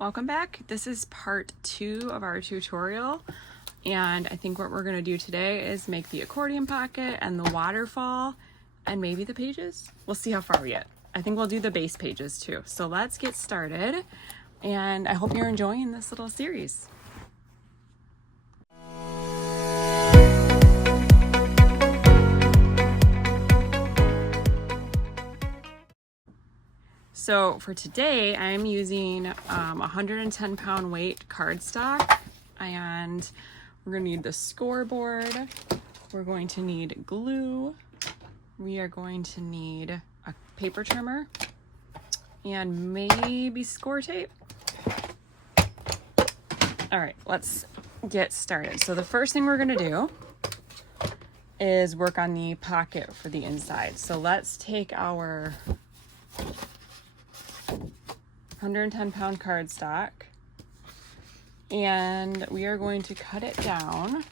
Welcome back. This is part 2 of our tutorial, and I think what we're going to do today is make the accordion pocket and the waterfall and maybe the pages. We'll see how far we get. I think we'll do the base pages too. So let's get started, and I hope you're enjoying this little series. So for today, I'm using 110 pound weight cardstock, and we're going to need the scoreboard. We're going to need glue. We are going to need a paper trimmer and maybe score tape. All right, let's get started. So the first thing we're going to do is work on the pocket for the inside. So let's take our 110 pound cardstock and we are going to cut it down.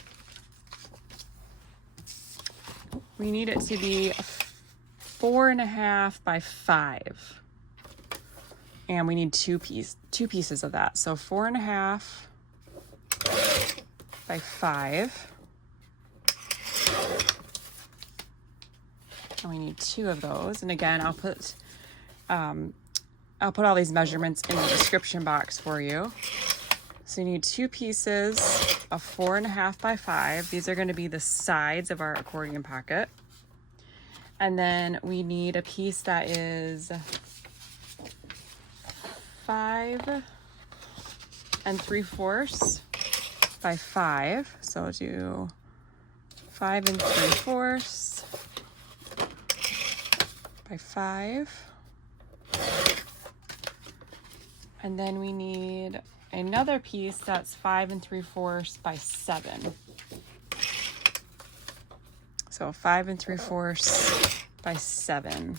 We need it to be 4.5 by 5, and we need two pieces of that. So 4.5 by 5, and we need 2 of those. And again, I'll put all these measurements in the description box for you. So you need 2 pieces of 4.5 by 5. These are going to be the sides of our accordion pocket. And then we need a piece that is 5 3/4 by 5. So I'll do 5 3/4 by 5. And then we need another piece that's 5 3/4 by 7. So 5 3/4 by 7.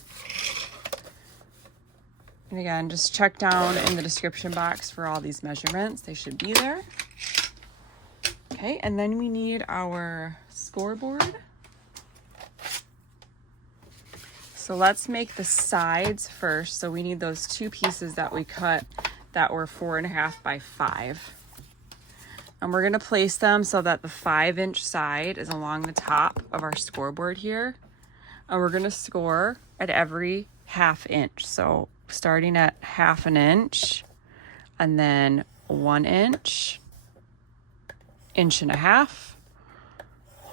And again, just check down in the description box for all these measurements. They should be there. Okay, and then we need our scoreboard. So let's make the sides first. So we need those 2 pieces that we cut that were 4.5 by 5. And we're gonna place them so that the 5-inch side is along the top of our scoreboard here. And we're gonna score at every 1/2 inch. So starting at 1/2 inch, and then 1 inch, 1.5 inches,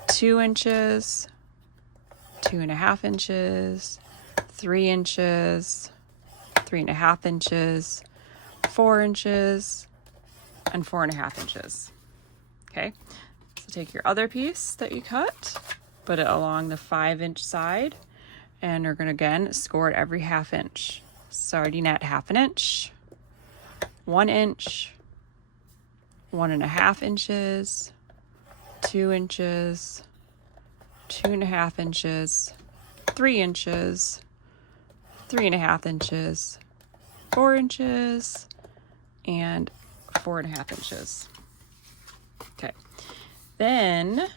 2 inches, 2.5 inches, 3 inches, 3.5 inches, 4 inches, and 4.5 inches. Okay, so take your other piece that you cut, put it along the 5-inch side, and we're gonna again score it every 1/2 inch. Starting at 1/2 inch, 1 inch, 1.5 inches, 2 inches, 2.5 inches, 3 inches, 3.5 inches, 4 inches, and 4.5 inches. Okay, then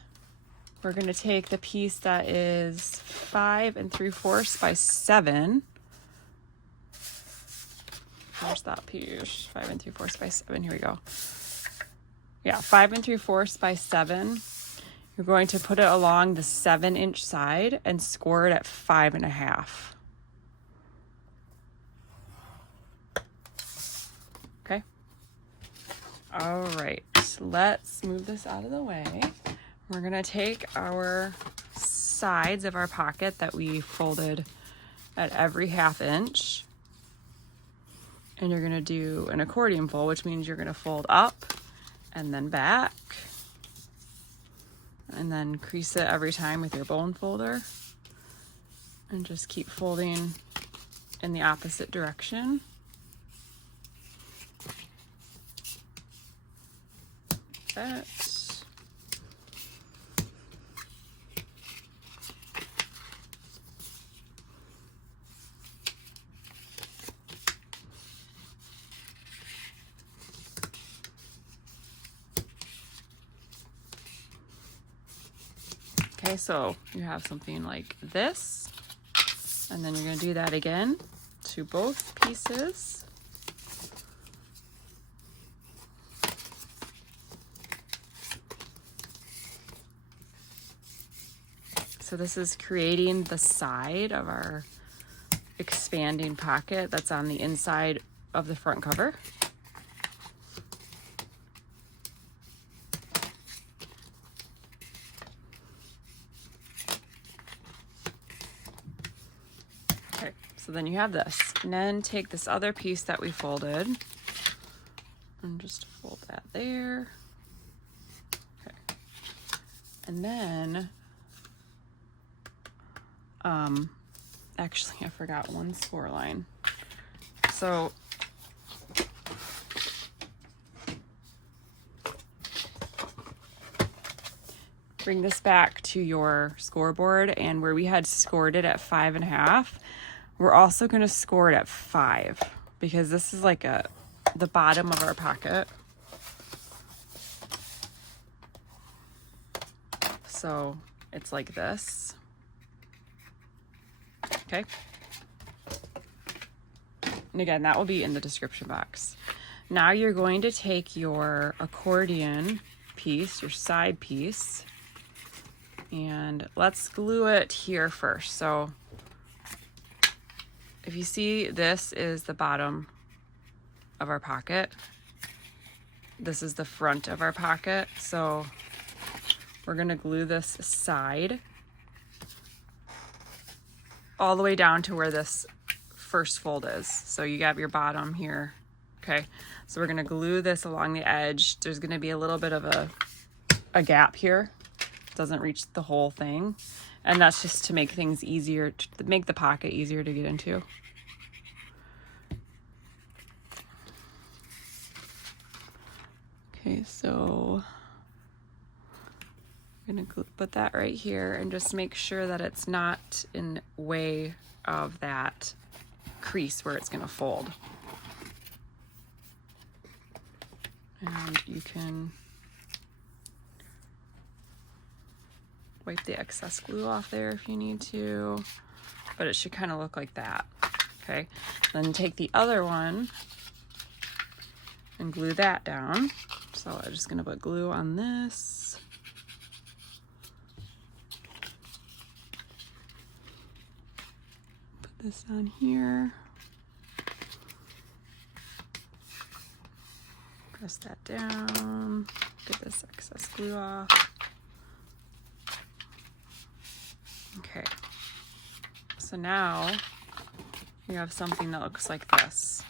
we're going to take the piece that is 5 3/4 by 7. Where's that piece? 5 3/4 by 7. Here we go. Yeah, 5 3/4 by 7. You're going to put it along the 7-inch side and score it at 5.5. Okay. All right, let's move this out of the way. We're gonna take our sides of our pocket that we folded at every 1/2 inch, and you're gonna do an accordion fold, which means you're gonna fold up and then back, and then crease it every time with your bone folder, and just keep folding in the opposite direction. That. Okay, so you have something like this, and then you're going to do that again to both pieces. so this is creating the side of our expanding pocket that's on the inside of the front cover. Okay, so then you have this, and then take this other piece that we folded and just fold that there. Okay, and then actually I forgot one score line. So bring this back to your scoreboard, and where we had scored it at 5.5, we're also going to score it at 5, because this is like the bottom of our pocket. So it's like this. Okay. And again, that will be in the description box. Now you're going to take your accordion piece, your side piece, and let's glue it here first. So if you see, this is the bottom of our pocket. This is the front of our pocket. So we're gonna glue this side all the way down to where this first fold is. So you got your bottom here. Okay, so we're gonna glue this along the edge. There's gonna be a little bit of a gap here. It doesn't reach the whole thing. And that's just to make things easier, to make the pocket easier to get into. Okay, so I'm gonna put that right here and just make sure that it's not in way of that crease where it's gonna fold. And you can wipe the excess glue off there if you need to, but it should kind of look like that. Okay, then take the other one and glue that down. So I'm just gonna put glue on this. Put this on here. Press that down. Get this excess glue off. Okay. So now you have something that looks like this.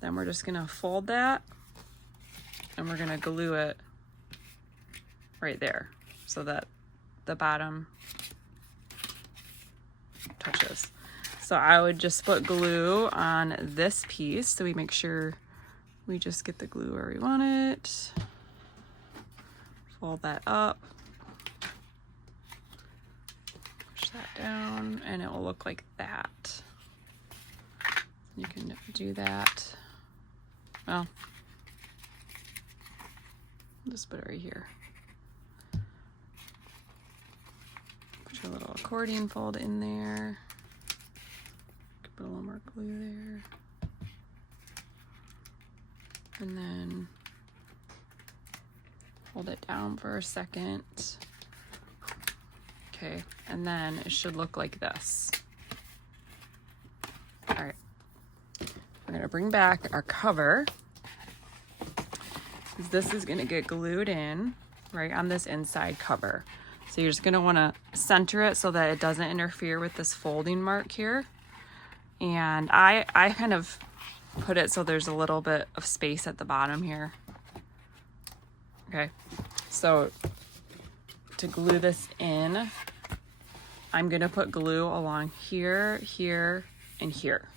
Then we're just gonna fold that and we're gonna glue it right there so that the bottom touches. So I would just put glue on this piece so we make sure we just get the glue where we want it. Fold that up. Push that down and it will look like that. You can do that. Well, just put it right here. Put your little accordion fold in there. Put a little more glue there. And then hold it down for a second. Okay, and then it should look like this. All right, we're gonna bring back our cover, because this is gonna get glued in right on this inside cover. So you're just gonna wanna center it so that it doesn't interfere with this folding mark here. And I kind of put it so there's a little bit of space at the bottom here. Okay, so to glue this in, I'm gonna put glue along here, here, and here.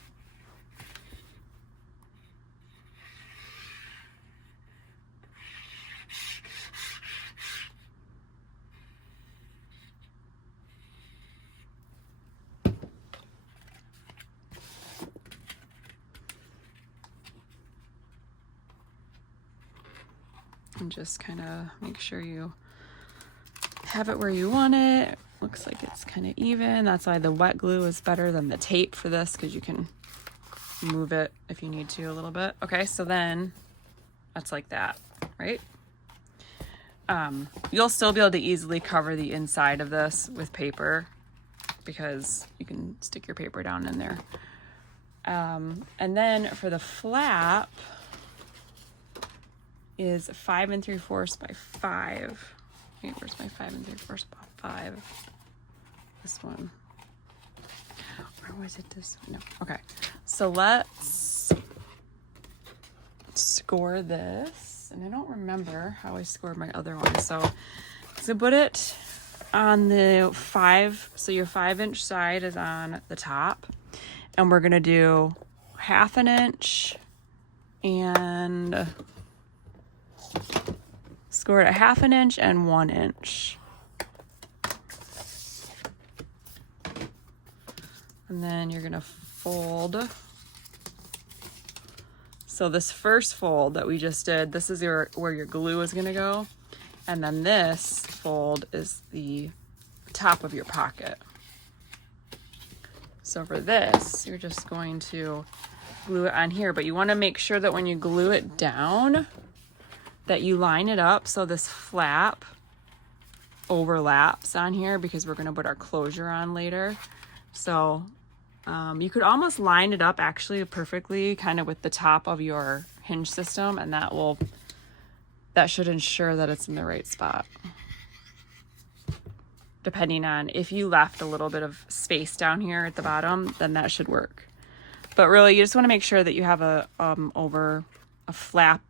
And just kind of make sure you have it where you want it. Looks like it's kind of even. That's why the wet glue is better than the tape for this, because you can move it if you need to a little bit. Okay, so then that's like that, right? You'll still be able to easily cover the inside of this with paper because you can stick your paper down in there. And then for the flap is 5 3/4 by 5. Wait, where's my 5 3/4 by 5? This one. Or was it this one? No. Okay. So let's score this. And I don't remember how I scored my other one. So put it on the 5. So your 5-inch side is on the top. And we're going to do 1/2 inch and score it at 1/2 inch and 1 inch. And then you're going to fold. So this first fold that we just did, this is where your glue is going to go. And then this fold is the top of your pocket. So for this, you're just going to glue it on here, but you want to make sure that when you glue it down, that you line it up so this flap overlaps on here because we're going to put our closure on later. So you could almost line it up actually perfectly kind of with the top of your hinge system, and that should ensure that it's in the right spot. Depending on if you left a little bit of space down here at the bottom, then that should work. But really, you just want to make sure that you have a flap,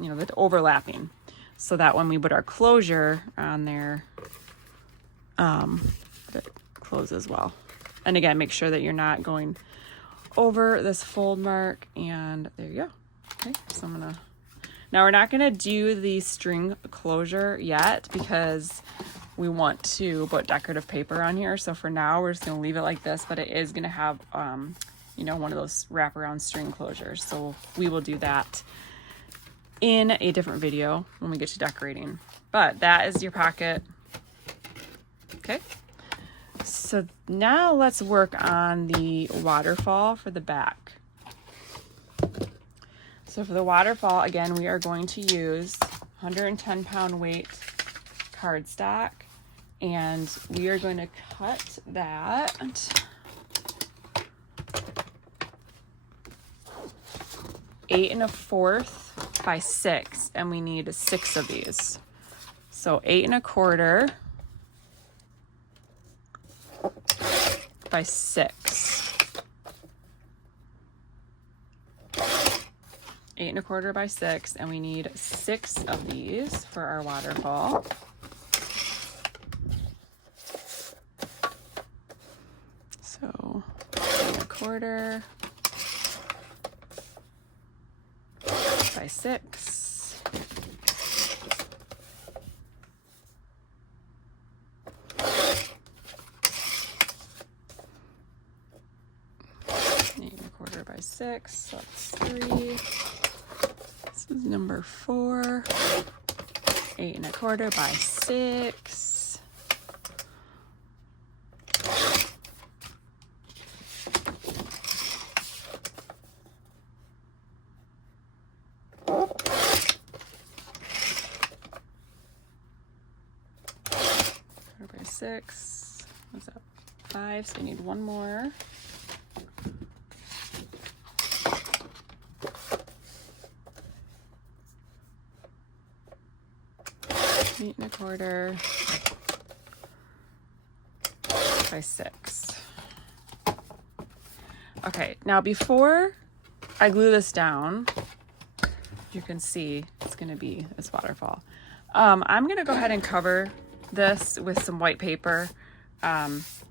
you know, that's overlapping, so that when we put our closure on there, it closes well. And again, make sure that you're not going over this fold mark, and there you go. Okay, so now we're not gonna do the string closure yet because we want to put decorative paper on here. So for now, we're just gonna leave it like this, but it is gonna have, you know, one of those wraparound string closures. So we will do that in a different video when we get to decorating. But that is your pocket. Okay. So now let's work on the waterfall for the back. So for the waterfall, again, we are going to use 110 pound weight cardstock, and we are going to cut that 8 1/4 by 6, and we need 6 of these. So 8 1/4 by 6. 8 1/4 by 6, and we need 6 of these for our waterfall. So 8 1/4 by 6. By 6, so that's 3. This is number 4. 8 1/4 by 6. By 6. What's that? 5. So we need one more. 8 1/4 by 6. Okay, now before I glue this down, you can see it's going to be this waterfall. I'm going to go ahead and cover this with some white paper.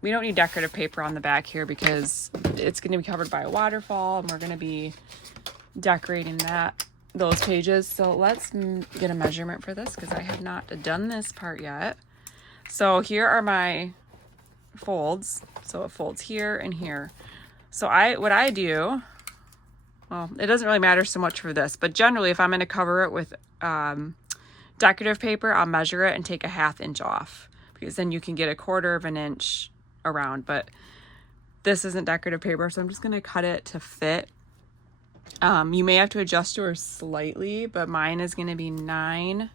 We don't need decorative paper on the back here because it's going to be covered by a waterfall, and we're going to be decorating those pages. So let's get a measurement for this because I have not done this part yet. So here are my folds. So it folds here and here. So what I do, well, it doesn't really matter so much for this, but generally if I'm going to cover it with decorative paper, I'll measure it and take a 1/2 inch off, because then you can get 1/4 inch around. But this isn't decorative paper, so I'm just going to cut it to fit. You may have to adjust yours slightly, but mine is going to be 9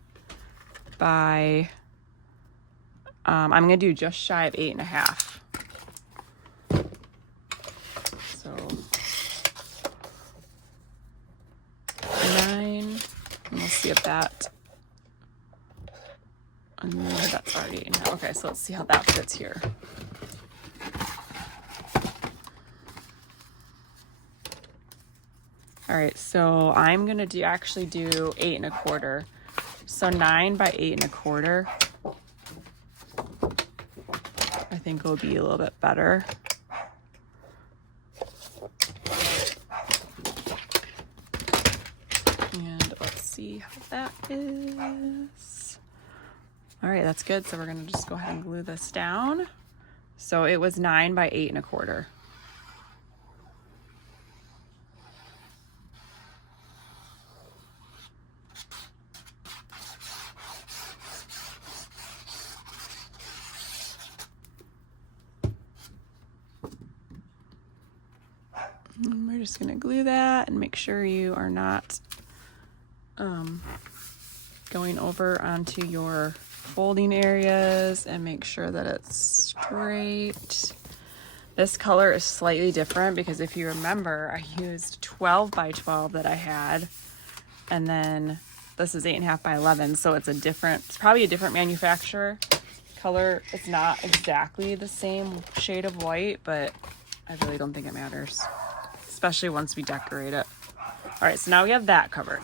by, I'm going to do just shy of 8.5. So 9, and we'll see if that, that's already 8.5. Okay, so let's see how that fits here. All right, so I'm gonna actually do 8 1/4. So 9 by 8 1/4. I think will be a little bit better. And let's see how that is. All right, that's good. So we're gonna just go ahead and glue this down. So it was 9 by 8 1/4. And we're just gonna glue that and make sure you are not going over onto your folding areas, and make sure that it's straight. This color is slightly different because if you remember, I used 12 by 12 that I had, and then this is 8.5 by 11, so it's probably a different manufacturer. Color, it's not exactly the same shade of white, but I really don't think it matters, especially once we decorate it. All right, so now we have that covered.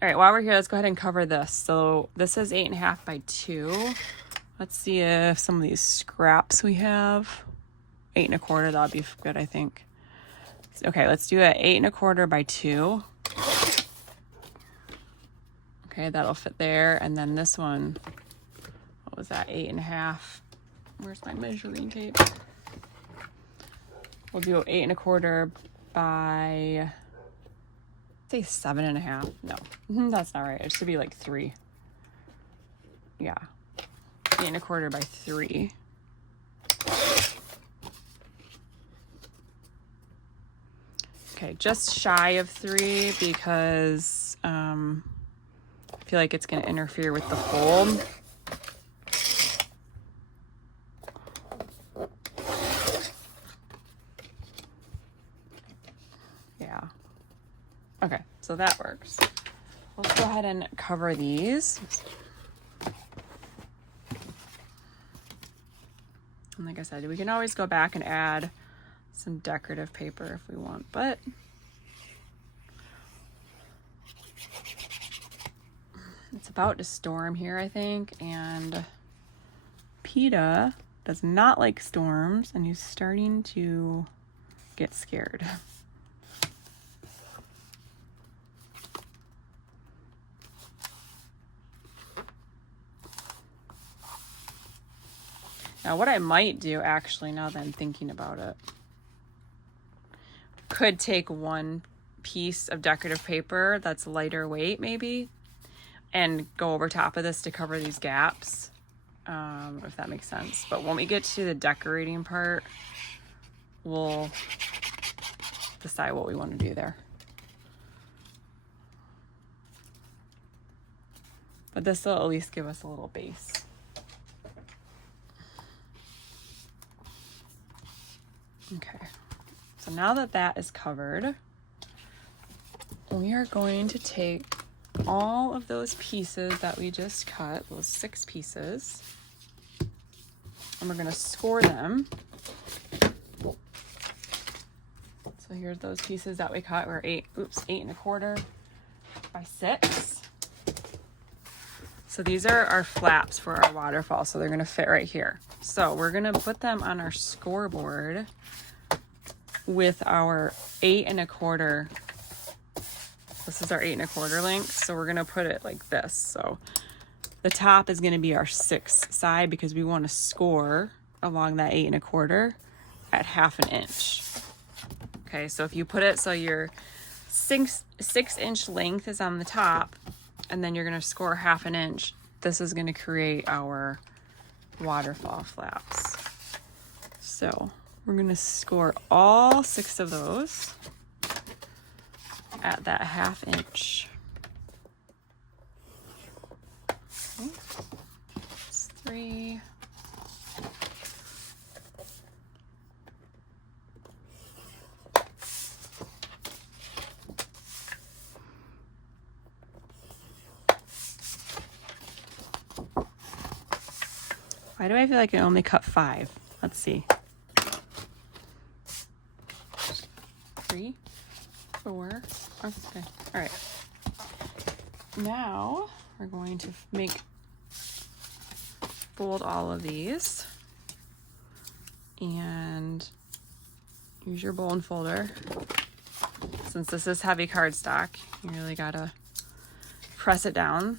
All right, while we're here, let's go ahead and cover this. So this is 8.5 by 2. Let's see if some of these scraps we have, 8 1/4, that'll be good, I think. Okay, let's do it 8 1/4 by 2. Okay, that'll fit there. And then this one, what was that, 8.5? Where's my measuring tape? We'll do 8 1/4 by, say 7.5. No, that's not right. It should be like 3. Yeah, 8 1/4 by 3. Okay, just shy of 3 because I feel like it's going to interfere with the fold. Yeah. Okay, so that works. Let's go ahead and cover these. And like I said, we can always go back and add some decorative paper if we want, but it's about to storm here, I think, and PETA does not like storms, and he's starting to get scared. Now, what I might do, actually, now that I'm thinking about it, could take one piece of decorative paper that's lighter weight, maybe, and go over top of this to cover these gaps, if that makes sense. But when we get to the decorating part, we'll decide what we want to do there. But this will at least give us a little base. Okay, so now that that is covered, we are going to take all of those pieces that we just cut, those 6 pieces, and we're going to score them. So here's those pieces that we cut. We're 8 1/4 by 6. So these are our flaps for our waterfall, so they're going to fit right here. So we're going to put them on our scoreboard with our 8 1/4. This is our 8 1/4 length, so we're going to put it like this. So the top is going to be our 6 side because we want to score along that 8 1/4 at 1/2 inch. Okay, so if you put it so your 6 inch length is on the top, and then you're going to score 1/2 inch, this is going to create our waterfall flaps. So we're going to score all 6 of those at that 1/2 inch. 3. Why do I feel like I only cut 5? Let's see. 3, 4. Okay. All right. Now we're going to fold all of these and use your bone folder. Since this is heavy cardstock, you really gotta press it down.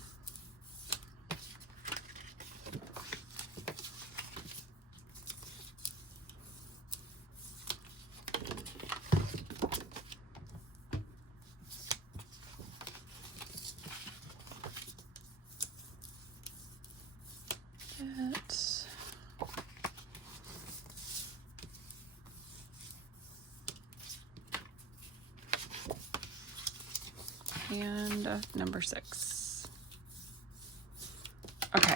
And number 6. Okay.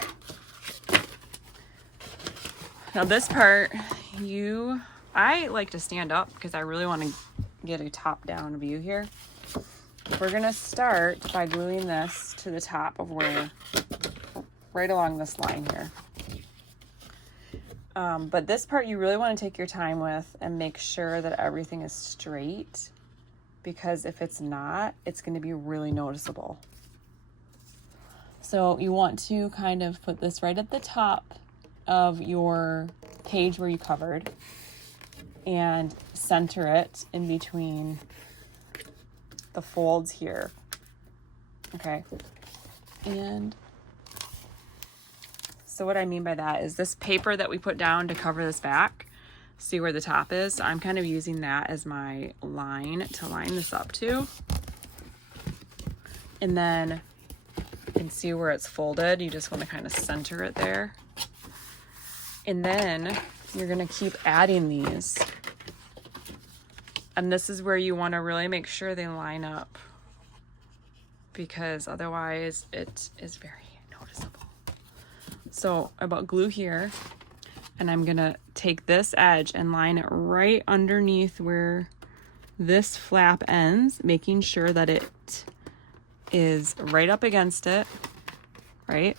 Now this part, I like to stand up because I really want to get a top-down view here. We're gonna start by gluing this to the top of right along this line here. But this part you really want to take your time with and make sure that everything is straight, because if it's not, it's going to be really noticeable. So you want to kind of put this right at the top of your page where you covered and center it in between the folds here. Okay. And so what I mean by that is this paper that we put down to cover this back, see where the top is? So I'm kind of using that as my line to line this up to. And then you can see where it's folded. You just want to kind of center it there. And then you're going to keep adding these. And this is where you want to really make sure they line up, because otherwise it is very noticeable. So I bought glue here, and I'm gonna take this edge and line it right underneath where this flap ends, making sure that it is right up against it, right?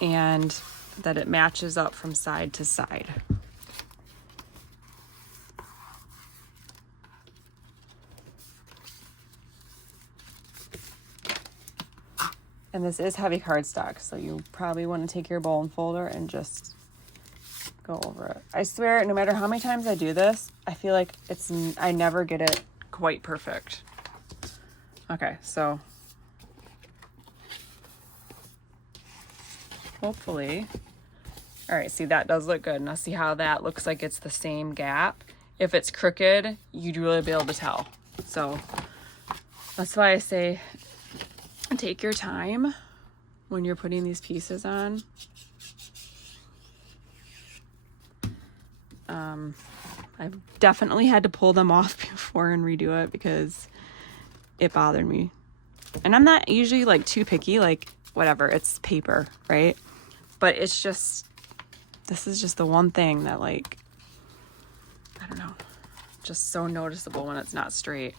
And that it matches up from side to side. And this is heavy cardstock, so you probably want to take your bone folder and just go over it. I swear, no matter how many times I do this, I feel like I never get it quite perfect. Okay, so hopefully, all right, see, that does look good. Now see how that looks like it's the same gap? If it's crooked, you'd really be able to tell. So that's why I say take your time when you're putting these pieces on. I've definitely had to pull them off before and redo it because it bothered me. And I'm not usually like too picky, like whatever, it's paper, right? But it's just, this is just the one thing that, like, I don't know, just so noticeable when it's not straight.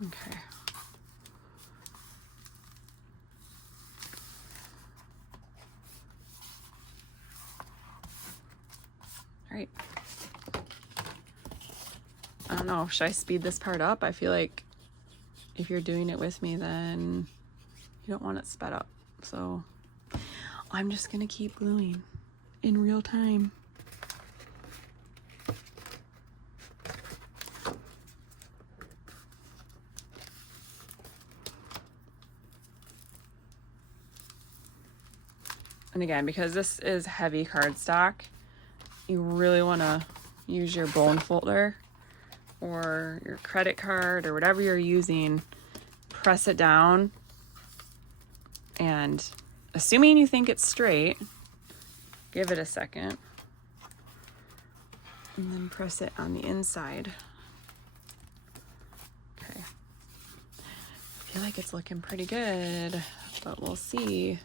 Okay. All right. I don't know, should I speed this part up? I feel like if you're doing it with me, then you don't want it sped up. So I'm just gonna keep gluing in real time. And again, because this is heavy cardstock, you really want to use your bone folder or your credit card or whatever you're using, press it down, and assuming you think it's straight, give it a second, and then press it on the inside. Okay. I feel like it's looking pretty good, but we'll see.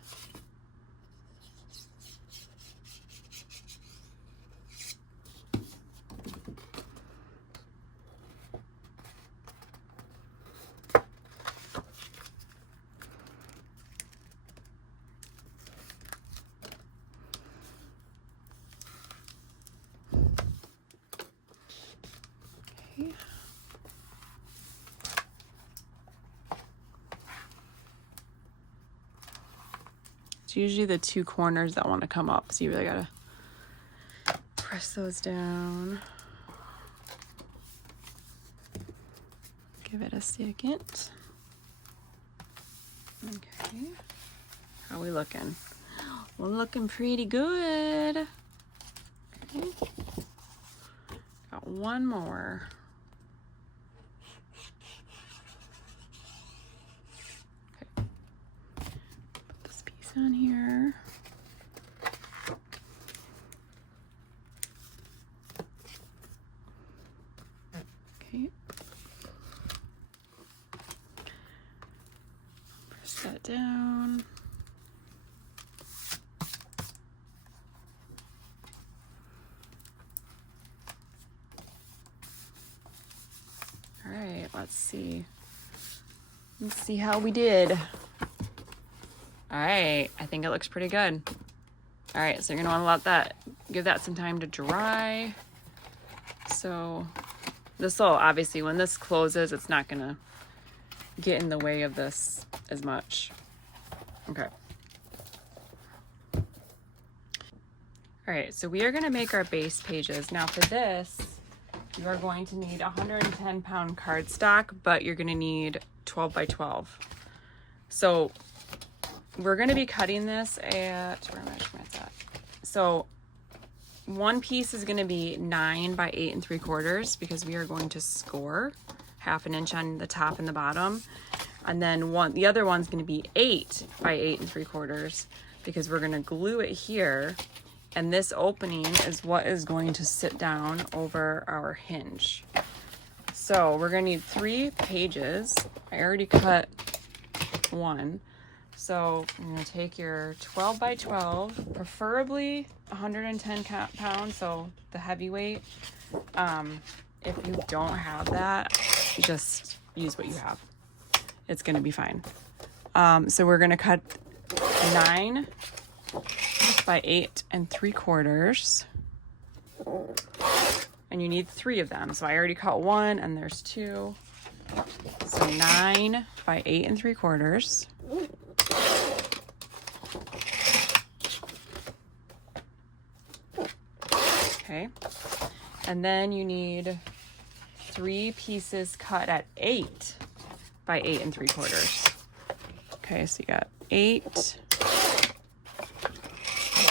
It's usually the two corners that want to come up, so you really gotta press those down. Give it a second. Okay. How are we looking? We're looking pretty good. Okay. Got one more. On here. Okay. Press that down. All right, let's see. Let's see how we did. All right, I think it looks pretty good. All right, so you're gonna wanna give that some time to dry. So this will, obviously, when this closes, it's not gonna get in the way of this as much. Okay. All right, so we are gonna make our base pages. Now for this, you are going to need 110-pound cardstock, but you're gonna need 12 by 12. So we're going to be cutting this at, where are my measurements at? So one piece is going to be 9 by 8 3/4 because we are going to score 1/2 inch on the top and the bottom. And then the other one's going to be 8 by 8 3/4 because we're going to glue it here. And this opening is what is going to sit down over our hinge. So we're going to need 3 pages. I already cut one. So you're going to take your 12 by 12, preferably 110 pounds, so the heavyweight. If you don't have that, just use what you have. It's going to be fine. So we're going to cut 9 by 8 3/4. And you need 3 of them. So I already cut one and there's 2. So 9 by 8 3/4. Okay, and then you need 3 pieces cut at 8 by 8 3/4. Okay, so you got 8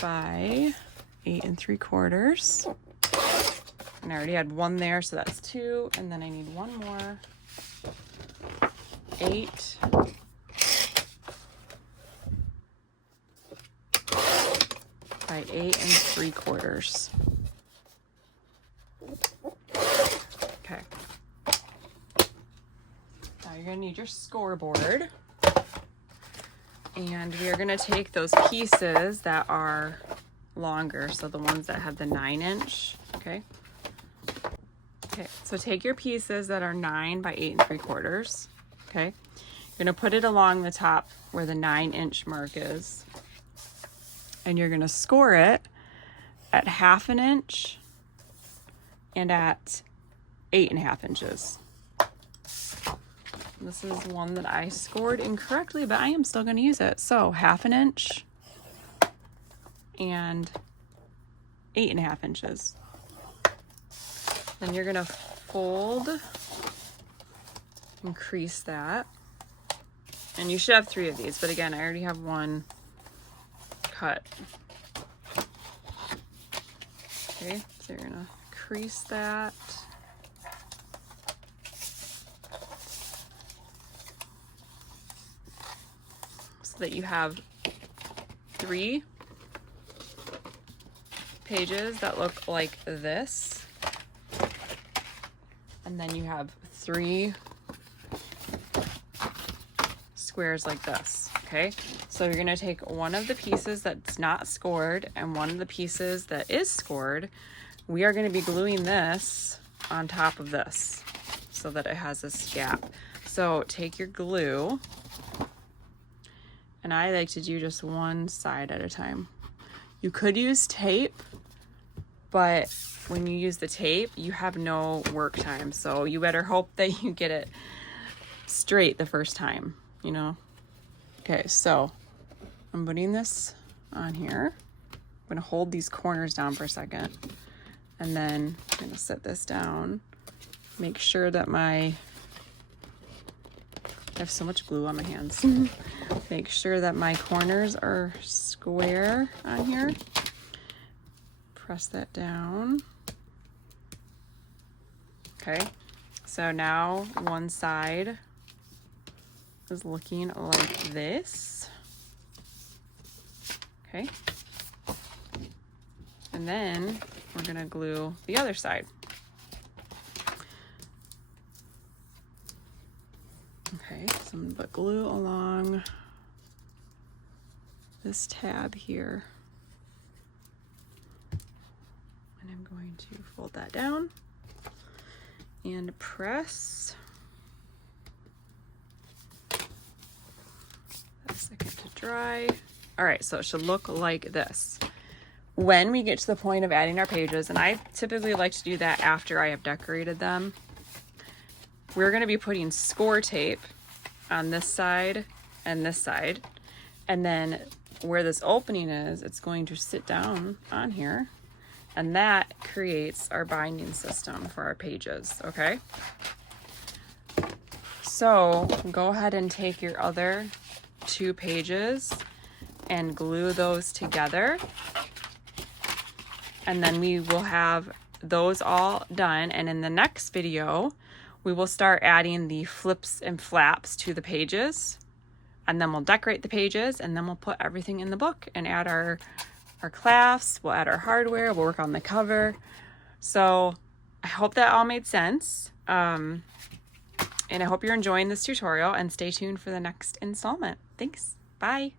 by 8 3/4. And I already had one there, so that's 2. And then I need one more. 8 by 8 3/4. Okay. Now you're gonna need your scoreboard. And we are gonna take those pieces that are longer, so the ones that have the 9 inch, okay? Okay, so take your pieces that are 9 by 8 3/4, okay? You're gonna put it along the top where the 9 inch mark is. And you're gonna score it at 1/2 inch and at 8.5 inches. This is one that I scored incorrectly, but I am still gonna use it. So 1/2 inch and 8.5 inches. Then you're gonna fold and crease that. And you should have 3 of these, but again, I already have one cut. Okay, so you're gonna crease that. So that you have 3 pages that look like this. And then you have 3 squares like this, Okay, so you're gonna take one of the pieces that's not scored and one of the pieces that is scored. We are gonna be gluing this on top of this so that it has this gap. So take your glue, and I like to do just one side at a time. You could use tape, but when you use the tape, you have no work time. So you better hope that you get it straight the first time, you know? Okay, so I'm putting this on here. I'm gonna hold these corners down for a second, and then I'm gonna set this down. Make sure that I have so much glue on my hands. Make sure that my corners are square on here. Press that down. Okay, so now one side is looking like this. Okay, and then we're gonna glue the other side. Okay, so I'm gonna put glue along this tab here. And I'm going to fold that down and press. A second to dry. All right, so it should look like this. When we get to the point of adding our pages, and I typically like to do that after I have decorated them, we're going to be putting score tape on this side and this side. And then where this opening is, it's going to sit down on here. And that creates our binding system for our pages, okay? So go ahead and take your other 2 pages and glue those together. And then we will have those all done. And in the next video, we will start adding the flips and flaps to the pages, and then we'll decorate the pages, and then we'll put everything in the book and add our clasps, we'll add our hardware, we'll work on the cover. So I hope that all made sense. And I hope you're enjoying this tutorial, and stay tuned for the next installment. Thanks. Bye.